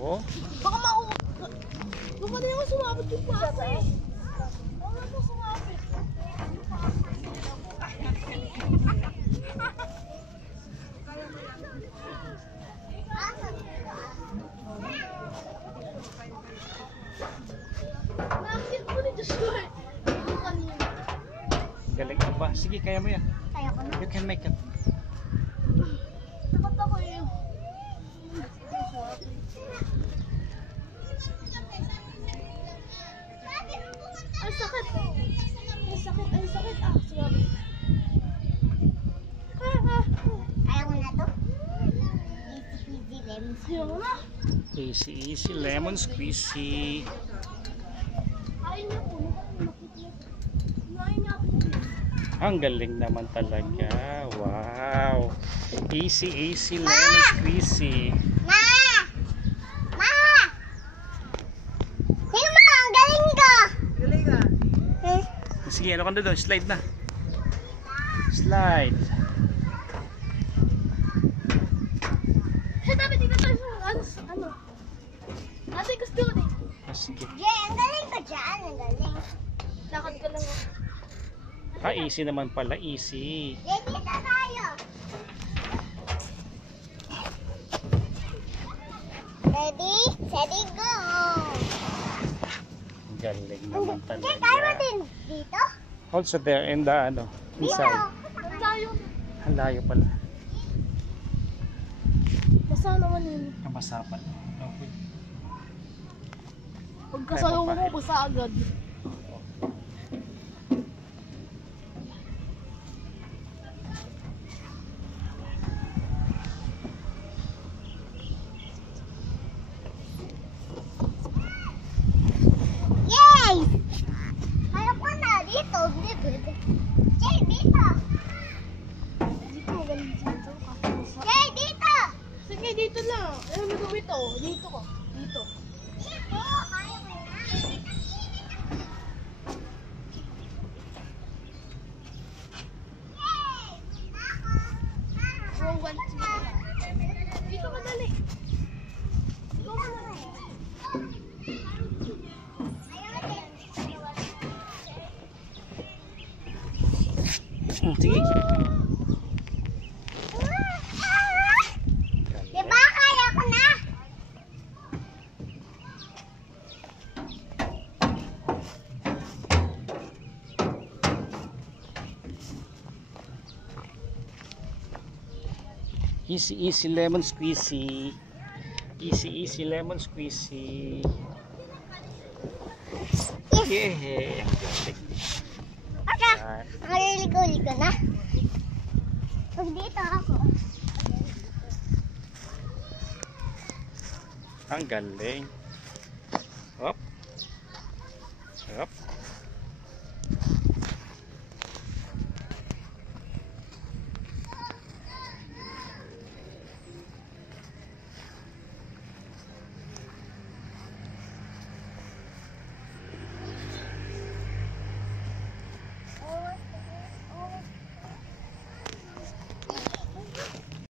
oh. Baka Baka na yung sumabot yung pasa eh. Baka na yung sumabot. Nakakit mo ni Joshua. Galing ka ba? Sige, kaya mo yan. Kaya ko na. You can make it. Takot ako eh. Ay sakit. Ay sakit. Ay sakit. Ah, sorry. Ayaw mo na to? Easy lemon. Ayaw mo na. Easy lemon squeezy. Ayaw niya po. Ayaw niya po. Ang galing naman talaga. Wow. Easy lemon squeezy. Ma! Sino mo? Ang galing ko! Galing ka? Sige, ano ka doon? Slide na. Slide. Hey, dapat tingnan tayo. Ano? Ate, gusto ko din. Sige. Jay, ang galing ko dyan. Ang galing. Lakad ka lang. Easy naman pala. Easy. Jay, dito tayo. Ready, steady, go! Ang galing naman Jay, tayo mo talaga. din dito? Also there in the inside. Ang layo. Ang layo pala. Basa naman yun. Kabasa pala. Okay. Pagkasayaw mo, basa agad. Yay! Ayaw ko na dito. Jay, dito. Dito, galing dito. Jay, dito! Sige, dito lang. Ayaw mo dito. Dito ko. Dito. Dito, kaya mo na. Dito ka dali. Dito ka dali. Sige. Diba kaya ko na? Easy lemon squeezy. Easy lemon squeezy. Yeah. Aka, maliligo-ligo na. Pag dito ako. Ang galing. Hop. Hop.